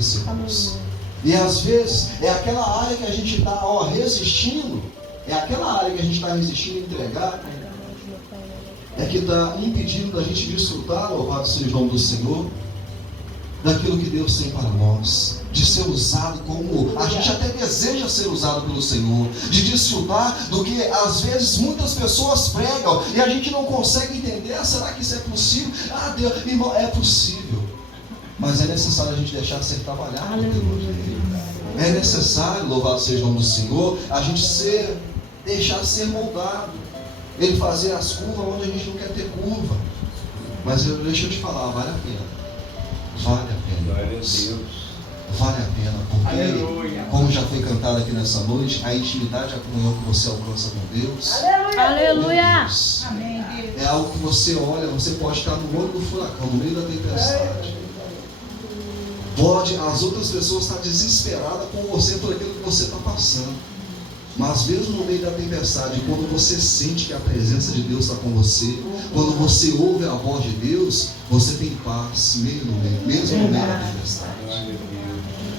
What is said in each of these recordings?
isso, irmãos. E às vezes é aquela área que a gente está resistindo, é aquela área que a gente está resistindo a entregar, é que está impedindo da gente desfrutar, louvado seja o nome do Senhor, daquilo que Deus tem para nós, de ser usado como a gente até deseja ser usado pelo Senhor, de desfrutar do que às vezes muitas pessoas pregam e a gente não consegue entender. Será que isso é possível? Deus, irmão, é possível, mas é necessário a gente deixar ser trabalhado. É necessário, louvado seja o nome do Senhor, a gente deixar ser moldado, Ele fazer as curvas onde a gente não quer ter curva. Mas deixa eu te falar, vale a pena. Vale a pena. Glória a Deus. Vale a pena, porque, aleluia, como já foi cantado aqui nessa noite, a intimidade, a comunhão que você alcança com Deus, Aleluia. Deus, é algo que você olha, você pode estar no olho do furacão, no meio da tempestade. As outras pessoas estão desesperadas com você por aquilo que você está passando. Mas mesmo no meio da tempestade, quando você sente que a presença de Deus está com você, quando você ouve a voz de Deus, você tem paz, mesmo no meio da tempestade.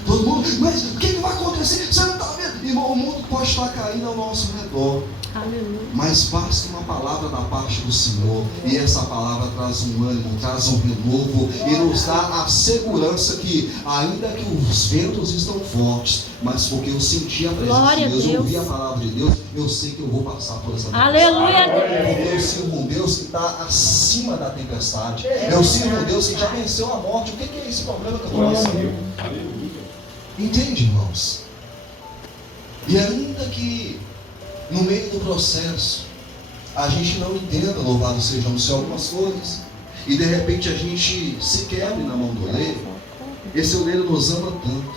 Todo mundo, mas o que vai acontecer? Você não está vendo? Irmão, o mundo pode estar caindo ao nosso redor. Aleluia. Mas basta uma palavra da parte do Senhor, e essa palavra traz um ânimo, traz um renovo, e nos dá a segurança que, ainda que os ventos estão fortes, mas porque eu senti a presença de Deus, eu ouvi a palavra de Deus, eu sei que eu vou passar por essa tempestade. Aleluia. Porque eu sirvo um Deus que está acima da tempestade. Eu sirvo um Deus que já venceu a morte. O que é esse problema que eu estou passando? Entende, irmãos? E ainda que no meio do processo a gente não entenda, louvado seja o Senhor, algumas coisas, e de repente a gente se quebre na mão do oleiro, esse oleiro nos ama tanto,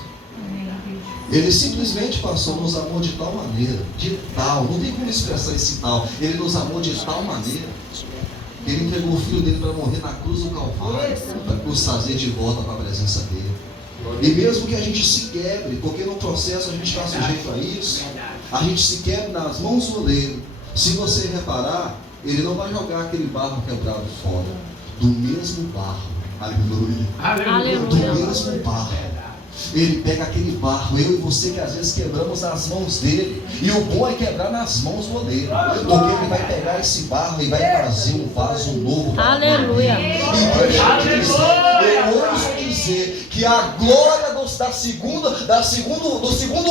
ele simplesmente passou, nos amou de tal maneira, não tem como expressar esse tal, ele nos amou de tal maneira, ele entregou o filho dele para morrer na cruz do Calvário, para nos trazer de volta para a presença dele. E mesmo que a gente se quebre, porque no processo a gente está sujeito a isso, a gente se quebre nas mãos do oleiro. Se você reparar, ele não vai jogar aquele barro quebrado fora, do mesmo barro, aleluia, do mesmo barro. Ele pega aquele barro, eu e você que às vezes quebramos nas mãos dele, e o bom é quebrar nas mãos do oleiro, porque ele vai pegar esse barro e vai fazer um vaso novo. Aleluia. E deixa eu dizer, eu ouso dizer que a glória do segundo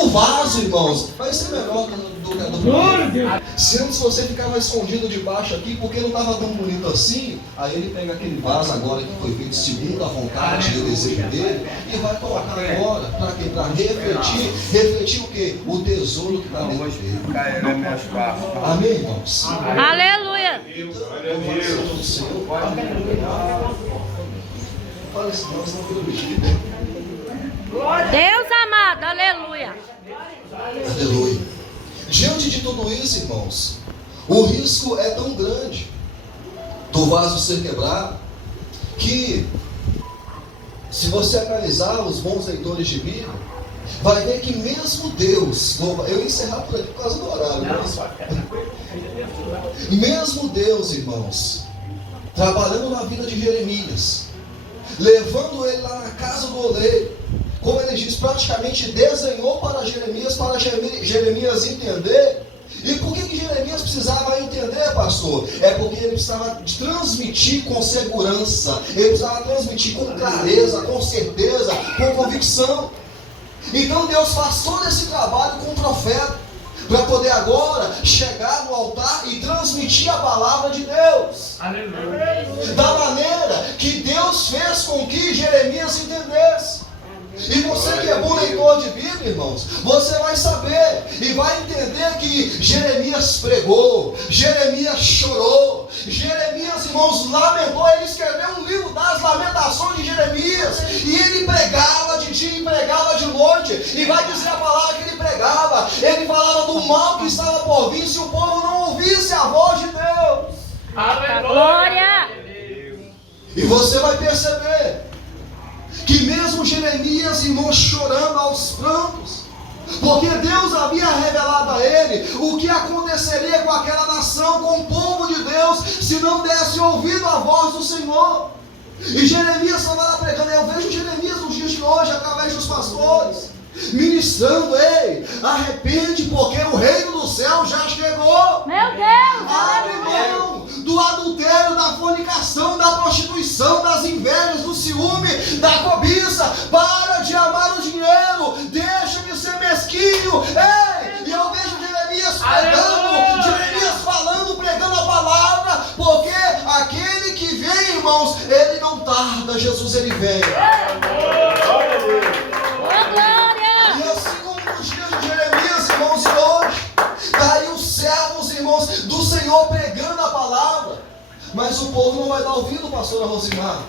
vaso, irmãos, vai ser menor do primeiro. Se antes você ficava escondido debaixo aqui porque não estava tão bonito assim, aí ele pega aquele vaso agora que foi feito segundo a vontade e o desejo dele e vai colocar agora para quê? Para refletir o quê? O tesouro que está dentro dele. Amém, irmãos? Aleluia. Fala isso, não, senão vira bebida. Deus amado, aleluia. Aleluia. Diante de tudo isso, irmãos, o risco é tão grande do vaso ser quebrado, que se você analisar os bons leitores de Bíblia, vai ver que mesmo Deus, eu ia encerrar por aqui por causa do horário, mesmo Deus, irmãos, trabalhando na vida de Jeremias, levando ele lá na casa do oleiro, como ele diz, praticamente desenhou para Jeremias entender. E por que Jeremias precisava entender, pastor? É porque ele precisava transmitir com segurança, ele precisava transmitir com clareza, com certeza, com convicção. Então Deus faz todo esse trabalho com o profeta, para poder agora chegar no altar e transmitir a palavra de Deus. Aleluia. Da maneira que Deus fez com que Jeremias entendesse. E você que é bom leitor de Bíblia, irmãos, você vai saber e vai entender que Jeremias pregou, Jeremias chorou, Jeremias, irmãos, lamentou. Ele escreveu um livro das lamentações de Jeremias, e ele pregava de dia e pregava de noite, e vai dizer a palavra que ele pregava, ele falava do mal que estava por vir se o povo não ouvisse a voz de Deus. Glória! E você vai perceber que mesmo Jeremias, irmãos, chorando aos prantos, porque Deus havia revelado a ele o que aconteceria com aquela nação, com o povo de Deus, se não desse ouvido à voz do Senhor. E Jeremias estava lá pregando. Eu vejo Jeremias nos dias de hoje, através do os pastores, ministrando: ei, arrepende, porque o reino do céu já chegou. Meu Deus. Abre mão do adultério, da fornicação, da prostituição, das invejas, do ciúme, da cobiça. Para de amar o dinheiro, deixa de ser mesquinho. Ei, e eu vejo Jeremias falando, pregando a palavra, porque aquele que vem, irmãos, ele não tarda, Jesus ele vem. E assim como nos dias de Jeremias, irmãos, e hoje, está aí os servos, irmãos, do Senhor pregando a palavra, mas o povo não vai dar ouvido, pastora Rosimar.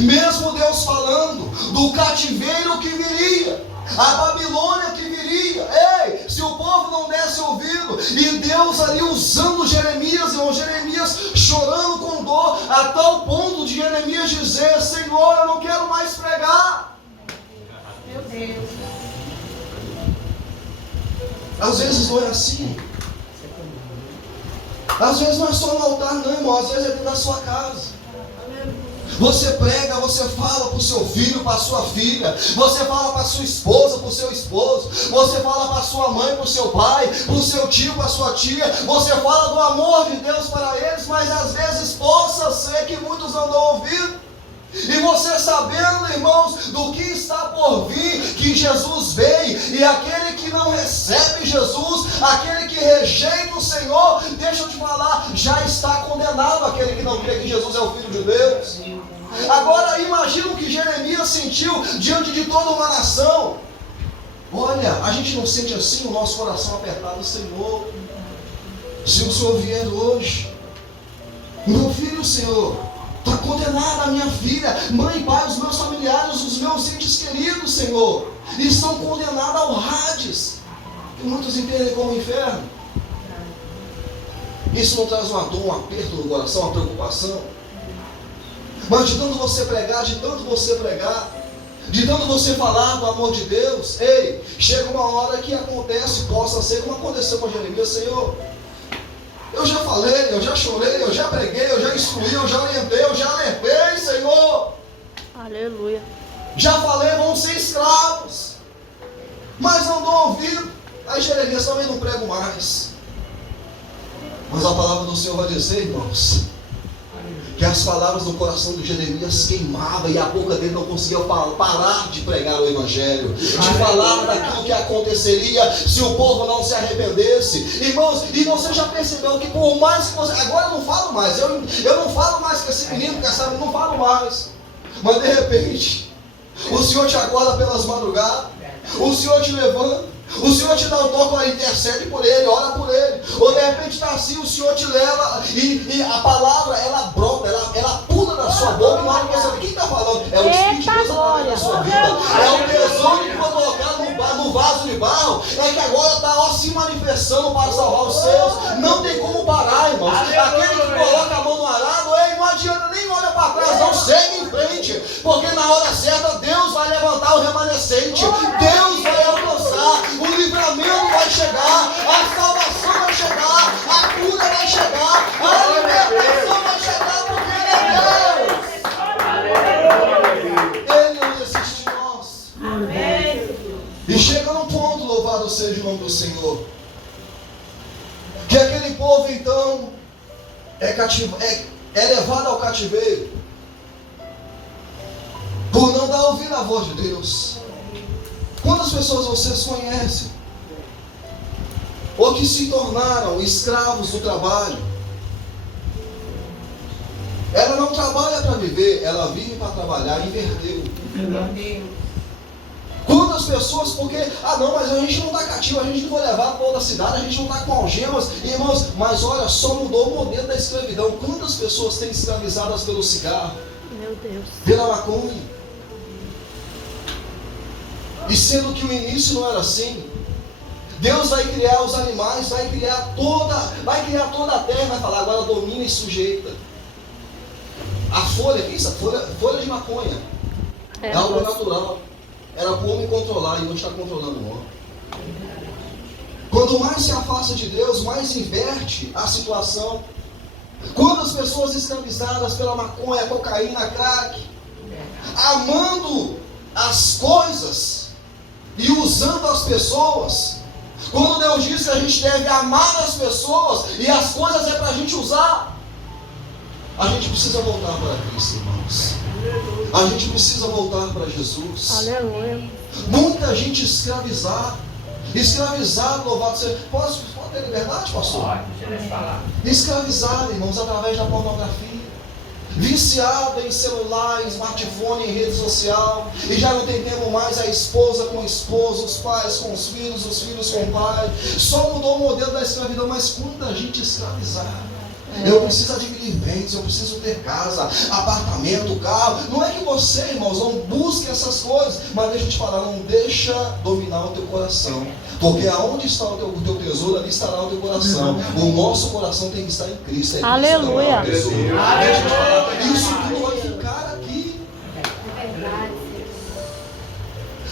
Mesmo Deus falando do cativeiro que viria, a Babilônia que viria, ei, se o povo não desse ouvido, e Deus ali usando Jeremias, irmão, Jeremias chorando com dor, a tal ponto de Jeremias dizer: Senhor, eu não quero mais pregar. Meu Deus. Às vezes não é assim. Às vezes não é só no altar, não, irmão. Às vezes é dentro da sua casa. Você prega, você fala para o seu filho, para a sua filha. Você fala para a sua esposa, para o seu esposo. Você fala para a sua mãe, para o seu pai, para o seu tio, para a sua tia. Você fala do amor de Deus para eles, mas às vezes possa ser que muitos não dão ouvido. E você sabendo, irmãos, do que está por vir, que Jesus veio, e aquele que não recebe Jesus, aquele que rejeita o Senhor, deixa eu te falar, já está condenado, aquele que não crê que Jesus é o Filho de Deus. Agora imagina o que Jeremias sentiu diante de toda uma nação. Olha, a gente não sente assim o nosso coração apertado: Senhor, se o Senhor vier hoje, meu filho, Senhor, está condenada a minha filha, mãe, pai, os meus familiares, os meus entes queridos, Senhor, estão condenados ao Hades, que muitos entendem como inferno. Isso não traz uma dor, um aperto no coração, uma preocupação? Mas de tanto você pregar, de tanto você falar do amor de Deus, ei, chega uma hora que acontece, possa ser como aconteceu com Jeremias: Senhor, eu já falei, eu já chorei, eu já preguei, eu já instruí, eu já orientei, eu já alertei, Senhor. Aleluia. Já falei, vão ser escravos, mas não dão ouvido. Aí Jeremias: também não prego mais. Mas a palavra do Senhor vai dizer, irmãos, que as palavras do coração de Jeremias queimavam, e a boca dele não conseguia parar de pregar o Evangelho, de falar daquilo que aconteceria se o povo não se arrependesse. Irmãos, e você já percebeu que por mais que você... Agora eu não falo mais, eu não falo mais com esse menino, com essa menina, não falo mais. Mas de repente, o Senhor te acorda pelas madrugadas, o Senhor te levanta, o Senhor te dá um toque, intercede por ele, ora por ele. Ou de repente está assim, o Senhor te leva e a palavra, ela brota, ela pula da sua boca, e na hora que você... Quem está falando? É o Espírito de Deus na sua vida. É o tesouro que foi colocado no vaso de barro. É que agora está se manifestando para salvar os seus. Não tem como parar, irmãos. Aquele que coloca a mão no arado, não adianta nem olhar para trás, não, segue em frente. Porque na hora certa Deus vai levantar o remanescente. Deus vai alcançar. O livramento vai chegar, a salvação vai chegar, a cura vai chegar, a libertação vai chegar, porque Ele é Deus. Ele não desiste de nós. Amém. E chega num ponto, louvado seja o nome do Senhor, que aquele povo então é levado ao cativeiro por não dar ouvido à voz de Deus. Quantas pessoas vocês conhecem ou que se tornaram escravos do trabalho? Ela não trabalha para viver, ela vive para trabalhar, inverteu. Quantas pessoas, porque, não, mas a gente não está cativo, a gente não vai levar para outra cidade, a gente não está com algemas, irmãos, mas olha, só mudou o modelo da escravidão. Quantas pessoas têm escravizadas pelo cigarro, Meu Deus. pela maconha? E sendo que o início não era assim, Deus vai criar os animais, vai criar toda a terra, vai falar: agora domina e sujeita. A folha, que isso? Folha de maconha. É algo natural. Era para o homem controlar, e hoje está controlando o homem. Quanto mais se afasta de Deus, mais inverte a situação. Quantas pessoas escravizadas pela maconha, cocaína, crack, amando as coisas e usando as pessoas. Quando Deus diz que a gente deve amar as pessoas e as coisas é para a gente usar, a gente precisa voltar para Cristo, irmãos. A gente precisa voltar para Jesus. Aleluia. Muita gente escravizada, louvado seja. Pode ter liberdade, pastor? Pode, deixa eu falar. Escravizado, irmãos, através da pornografia. Viciado em celular, em smartphone, em rede social, e já não tem tempo mais a esposa com o esposo, os pais com os filhos com o pai. Só mudou o modelo da escravidão, mas quanta gente escravizada. Eu preciso adquirir bens, eu preciso ter casa, apartamento, carro. Não é que você, irmãos, não busque essas coisas, mas deixa eu te falar, não deixa dominar o teu coração, porque aonde está o teu tesouro, ali estará o teu coração. O nosso coração tem que estar em Cristo. É Aleluia. Cristo, deixa eu te falar, isso tudo vai ficar aqui.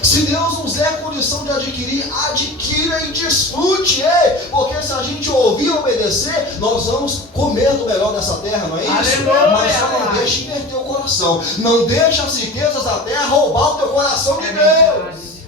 Se Deus nos der a condição de adquirir, adquira e desfrute, porque se a gente ouvir e obedecer, nós vamos comer do melhor dessa terra, não é isso? Aleluia. Mas só não deixe inverter o coração, não deixe as riquezas da terra roubar o teu coração de Deus.